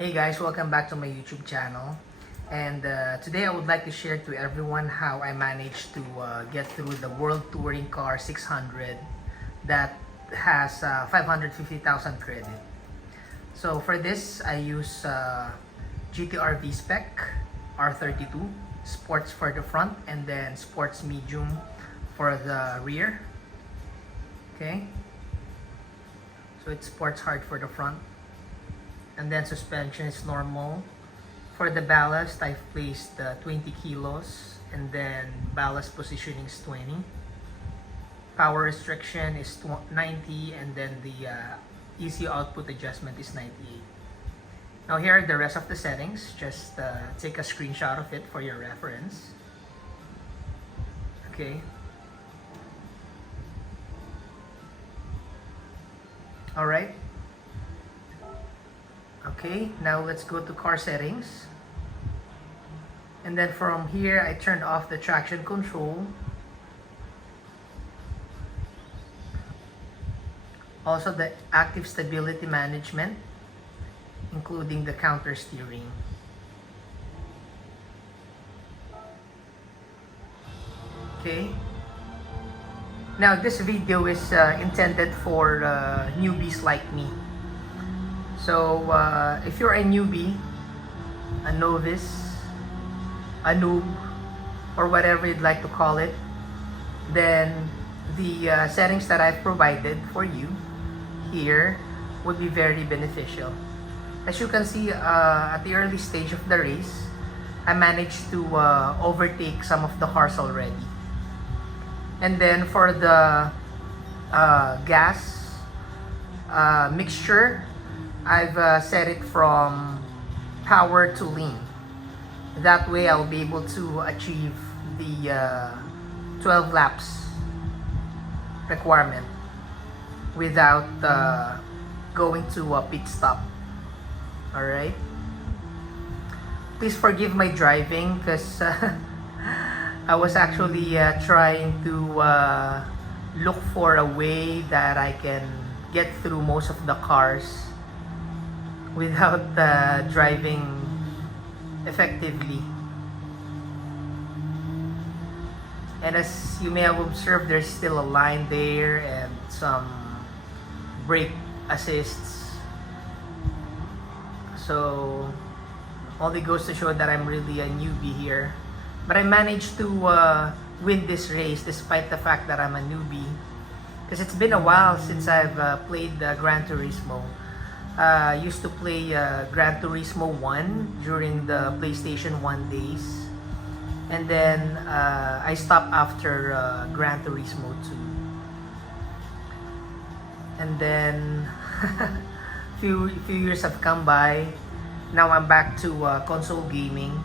Hey guys, welcome back to my YouTube channel. And today I would like to share to everyone how I managed to get through the World Touring Car 600 that has 550,000 credit. So for this, I use GTR V-Spec R32, Sports for the front, and then Sports Medium for the rear. Okay, so it's Sports Hard for the front. And then suspension is normal. For the ballast, I've placed 20 kilos, and then ballast positioning is 20. Power restriction is 90, and then the ECU output adjustment is 98. Now here are the rest of the settings. Just take a screenshot of it for your reference. Okay. Alright. Okay, now let's go to car settings. And then from here, I turned off the traction control. Also the active stability management, including the counter steering. Okay. Now this video is intended for newbies like me. So, if you're a newbie, a novice, a noob, or whatever you'd like to call it, then the settings that I've provided for you here would be very beneficial. As you can see, at the early stage of the race, I managed to overtake some of the cars already. And then for the gas mixture, I've set it from power to lean. That way I'll be able to achieve the 12 laps requirement without going to a pit stop. Alright? Please forgive my driving because I was actually trying to look for a way that I can get through most of the cars without driving effectively. And as you may have observed, there's still a line there and some brake assists. So only goes to show that I'm really a newbie here. But I managed to win this race despite the fact that I'm a newbie, because it's been a while since I've played Gran Turismo. Used to play Gran Turismo 1 during the PlayStation 1 days, and then I stopped after Gran Turismo 2, and then few years have come by. Now I'm back to console gaming,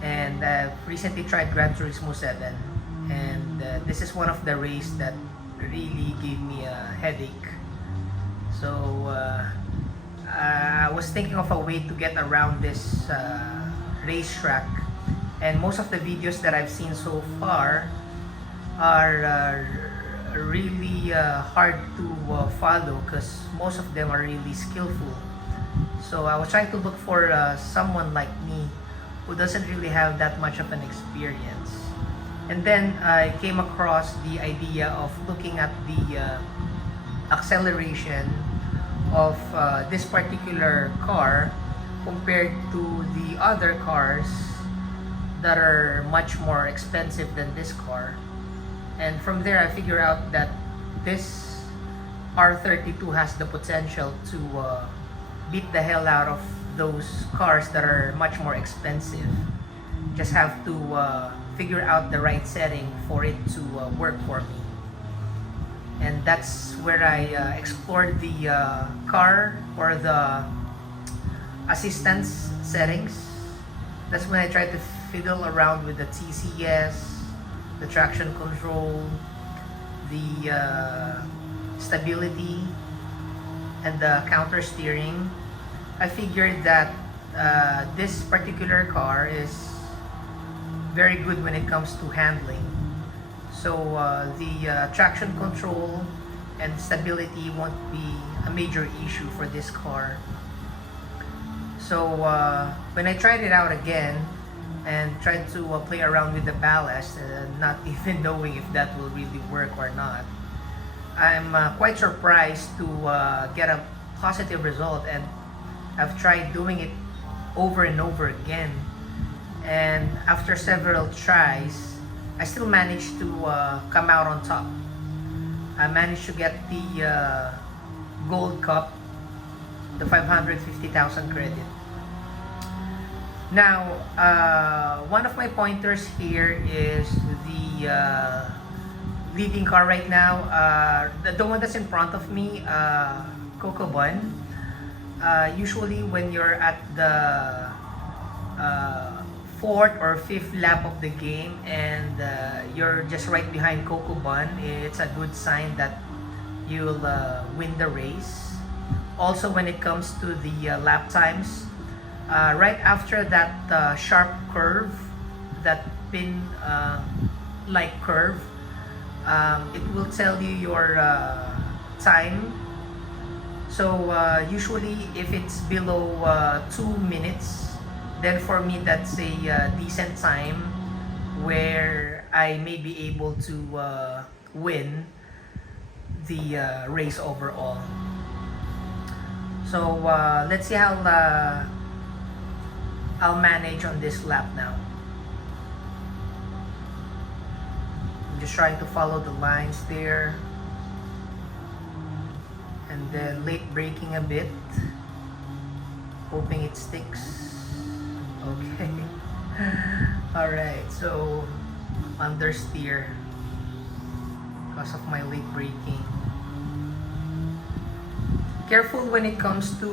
and I've recently tried Gran Turismo 7, and this is one of the races that really gave me a headache. So I was thinking of a way to get around this racetrack, and most of the videos that I've seen so far are really hard to follow because most of them are really skillful. So I was trying to look for someone like me who doesn't really have that much of an experience. And then I came across the idea of looking at the acceleration of this particular car compared to the other cars that are much more expensive than this car. And from there I figure out that this R32 has the potential to beat the hell out of those cars that are much more expensive. Just have to figure out the right setting for it to work for me. And that's where I explored the car or the assistance settings. That's when I tried to fiddle around with the TCS, the traction control, the stability, and the counter steering. I figured that this particular car is very good when it comes to handling. So the traction control and stability won't be a major issue for this car. So when I tried it out again and tried to play around with the ballast, not even knowing if that will really work or not, I'm quite surprised to get a positive result, and I've tried doing it over and over again, and after several tries I still managed to come out on top. I managed to get the gold cup, the 550,000 credit. Now one of my pointers here is the leading car right now, the one that's in front of me, Coco Bun. Usually when you're at the fourth or fifth lap of the game and you're just right behind Coco Bun, it's a good sign that you'll win the race. Also, when it comes to the lap times, right after that sharp curve, that pin like curve, it will tell you your time. So usually if it's below 2 minutes, then for me that's a decent time where I may be able to win the race overall. So let's see how I'll manage on this lap now. I'm just trying to follow the lines there, and then late braking a bit, hoping it sticks. Okay. Alright, so understeer because of my late braking. Careful when it comes to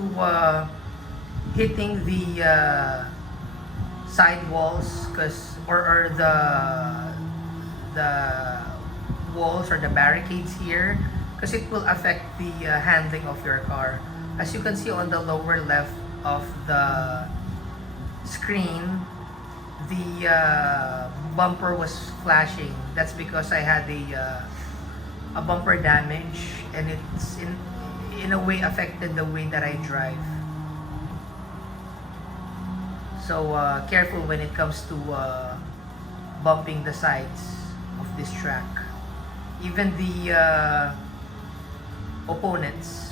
hitting the side walls, or the walls or the barricades here, because it will affect the handling of your car. As you can see on the lower left of the screen, the bumper was flashing. That's because I had a bumper damage, and it's in a way affected the way that I drive. So careful when it comes to bumping the sides of this track. Even the opponents.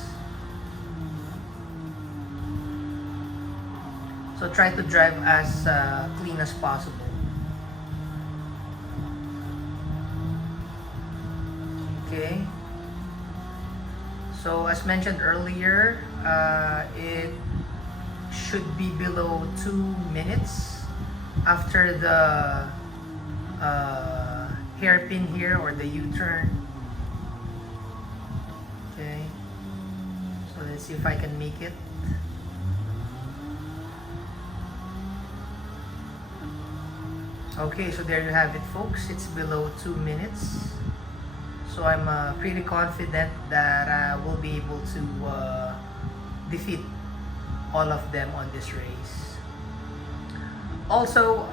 So try to drive as clean as possible. Okay. So as mentioned earlier, it should be below 2 minutes after the hairpin here, or the U-turn. Okay. So let's see if I can make it. Okay, so there you have it, folks. It's below 2 minutes. So I'm pretty confident that I will be able to defeat all of them on this race. Also,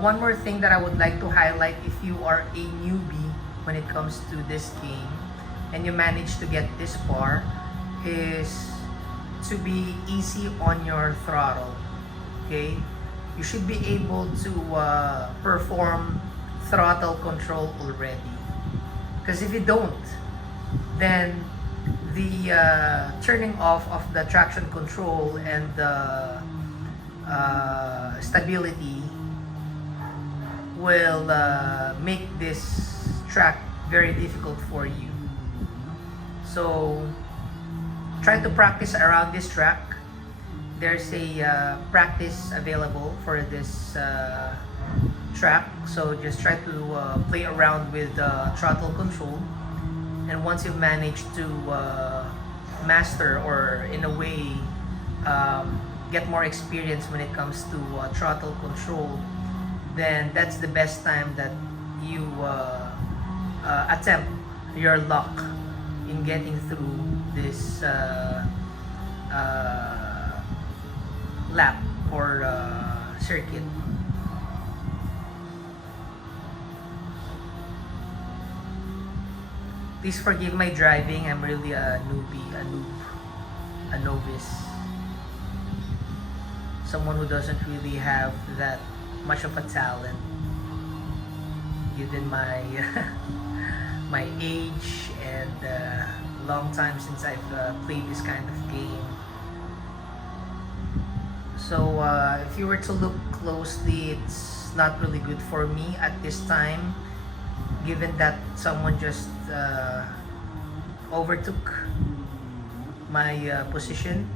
one more thing that I would like to highlight, if you are a newbie when it comes to this game and you manage to get this far, is to be easy on your throttle. Okay, you should be able to perform throttle control already, because if you don't, then the turning off of the traction control and the stability will make this track very difficult for you. So try to practice around this track. There's a practice available for this track, so just try to play around with the throttle control, and once you've managed to master, or in a way get more experience when it comes to throttle control, then that's the best time that you attempt your luck in getting through this lap or circuit. Please forgive my driving. I'm really a newbie, a novice. someone who doesn't really have that much of a talent, given my my age and long time since I've played this kind of game. So if you were to look closely, it's not really good for me at this time, given that someone just overtook my position,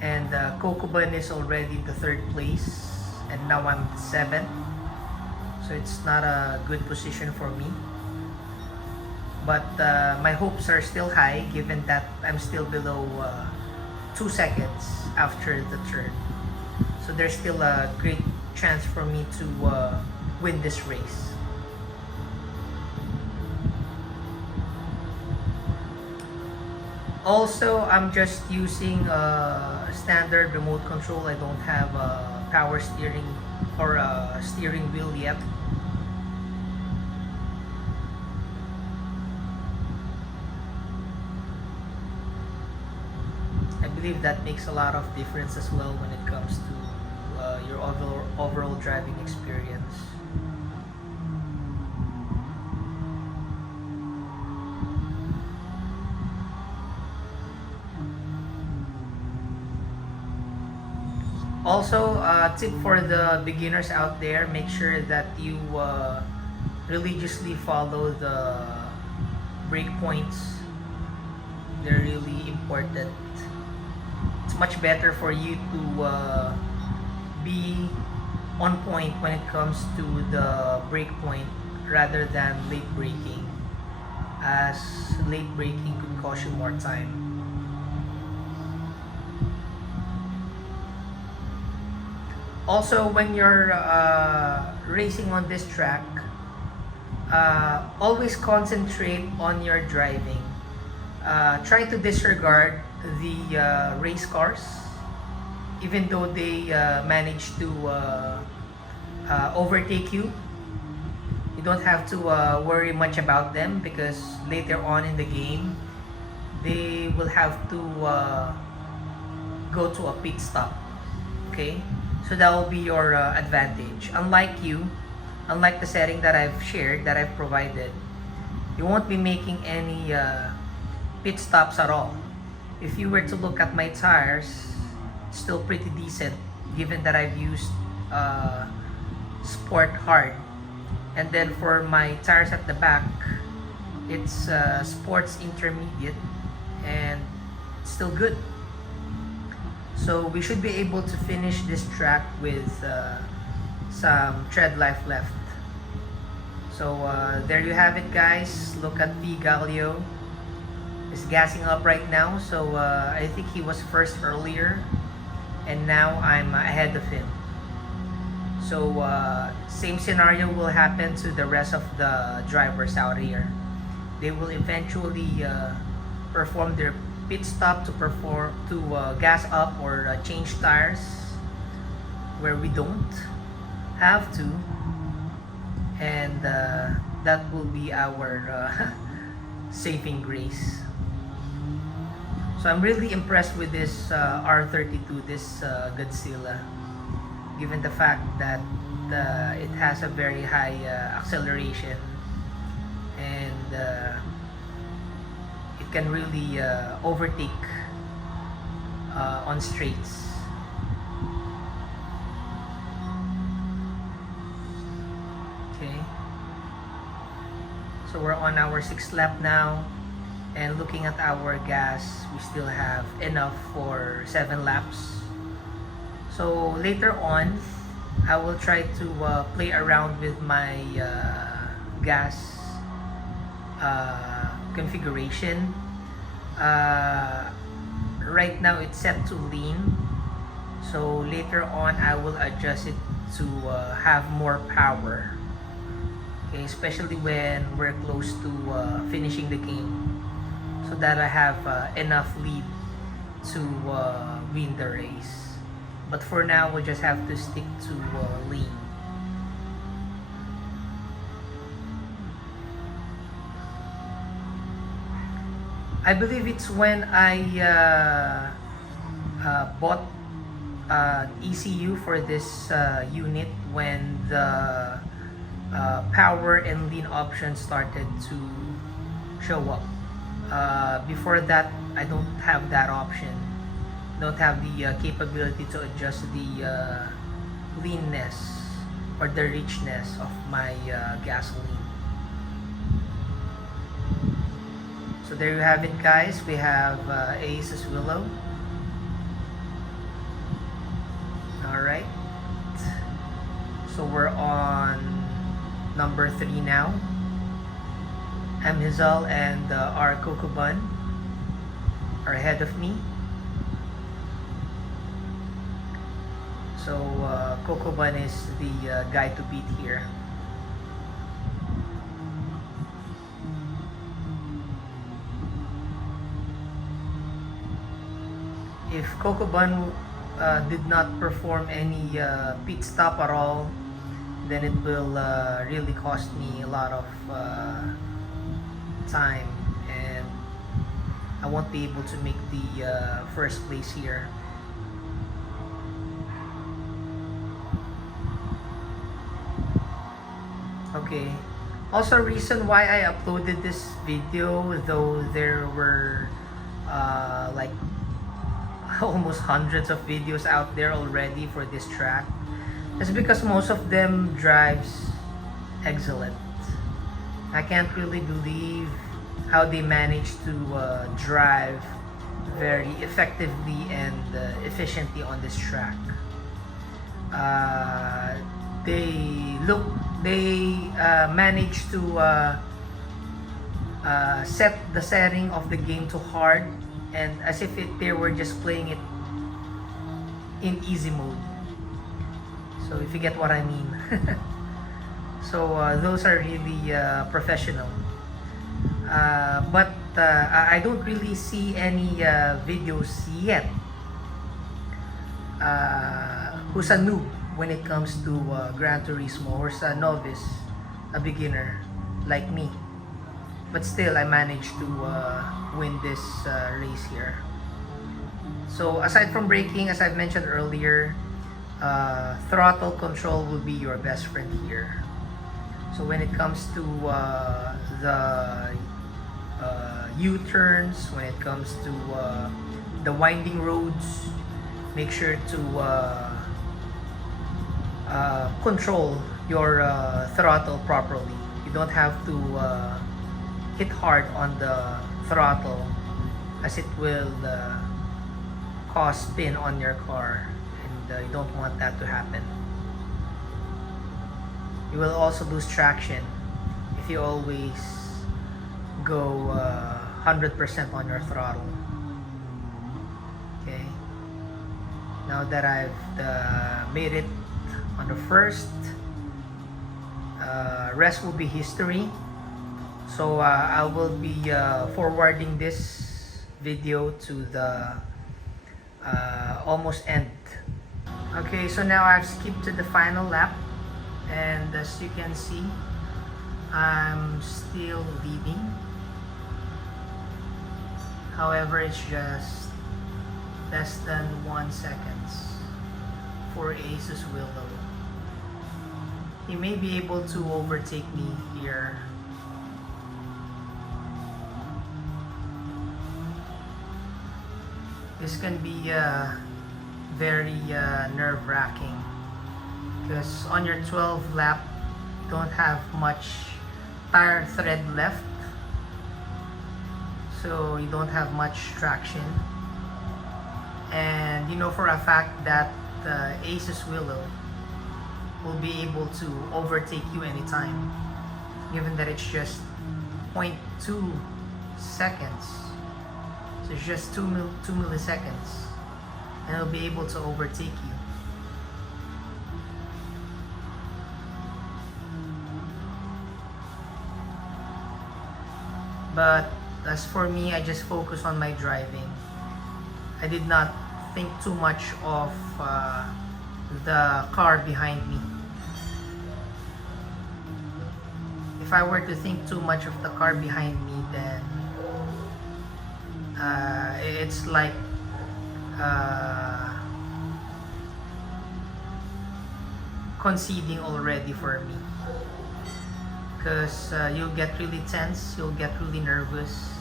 and Kokoban is already the third place, and now I'm seventh, so it's not a good position for me. But my hopes are still high, given that I'm still below 2 seconds after the turn, so there's still a great chance for me to win this race. Also, I'm just using a standard remote control. I don't have a power steering or a steering wheel yet. I believe that makes a lot of difference as well when it comes to your overall driving experience. Also, tip for the beginners out there, make sure that you religiously follow the breakpoints. They're really important. It's much better for you to be on point when it comes to the brake point rather than late braking, as late braking could cost you more time. Also, when you're racing on this track, always concentrate on your driving. Try to disregard the race cars, even though they manage to overtake you. You don't have to worry much about them, because later on in the game, they will have to go to a pit stop. Okay? So that will be your advantage. Unlike the setting that I've shared, that I've provided, you won't be making any pit stops at all. If you were to look at my tires, still pretty decent, given that I've used Sport Hard. And then for my tires at the back, it's Sports Intermediate, and still good. So we should be able to finish this track with some tread life left. So there you have it, guys. Look at P. Gallio. He's gassing up right now. So I think he was first earlier, and now I'm ahead of him. So same scenario will happen to the rest of the drivers out here. They will eventually perform their pit stop to gas up or change tires, where we don't have to, and that will be our saving grace. So I'm really impressed with this R32, this Godzilla, given the fact that it has a very high acceleration, and it can really overtake on straights. Okay, so we're on our 6th lap now, and looking at our gas, we still have enough for 7 laps. So later on, I will try to play around with my gas configuration. Right now it's set to lean, so later on I will adjust it to have more power. Okay, especially when we're close to finishing the game, so that I have enough lead to win the race. But for now, we'll just have to stick to lean. I believe it's when I bought ECU for this unit when the power and lean options started to show up. Before that, I don't have that option. Don't have the capability to adjust the leanness or the richness of my gasoline. So there you have it, guys. We have Asus Willow. Alright, so we're on number 3 now. Amhizal and our Coco Bun are ahead of me. So Coco Bun is the guy to beat here. If Coco Bun did not perform any pit stop at all, then it will really cost me a lot of time, and I won't be able to make the first place here. Okay, also reason why I uploaded this video, though there were like almost hundreds of videos out there already for this track, is because most of them drives excellent. I can't really believe how they managed to drive very effectively and efficiently on this track. They managed to set the setting of the game to hard, and as if they were just playing it in easy mode. So if you get what I mean. So those are really professional. But I don't really see any videos yet who's a noob when it comes to Gran Turismo, or a novice, a beginner like me. But still, I managed to win this race here. So aside from braking, as I've mentioned earlier, throttle control will be your best friend here. So when it comes to the U-turns, when it comes to the winding roads, make sure to control your throttle properly. You don't have to hit hard on the throttle, as it will cause spin on your car, and you don't want that to happen. You will also lose traction if you always go 100% on your throttle. Okay, now that I've made it on the first, rest will be history. So I will be forwarding this video to the almost end. Okay, so now I've skipped to the final lap, and as you can see, I'm still leading. However, it's just less than 1 second for Asus Willow. He may be able to overtake me here. This can be very nerve-wracking, because on your 12th lap, you don't have much tire thread left, so you don't have much traction, and you know for a fact that Asus Willow will be able to overtake you anytime, given that it's just 0.2 seconds. So it's just 2 milliseconds, and it'll be able to overtake you. But as for me, I just focus on my driving. I did not think too much of the car behind me. If I were to think too much of the car behind me, then it's like conceding already for me. Because you'll get really tense, you'll get really nervous,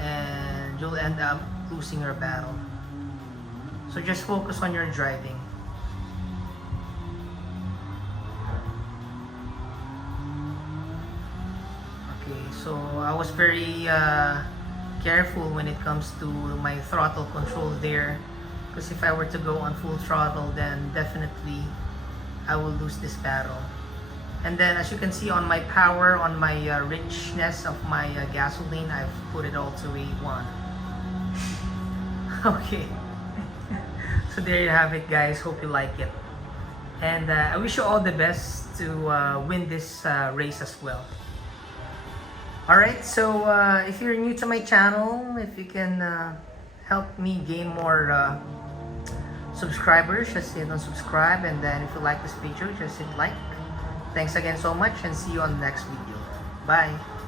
and you'll end up losing your battle. So just focus on your driving. Okay, so I was very careful when it comes to my throttle control there, because if I were to go on full throttle, then definitely I will lose this battle. And then as you can see on my power, on my richness of my gasoline, I've put it all to a 1. Okay. So there you have it, guys. Hope you like it. And I wish you all the best to win this race as well. Alright, so if you're new to my channel, if you can help me gain more subscribers, just hit on subscribe. And then if you like this video, just hit like. Thanks again so much, and see you on the next video. Bye!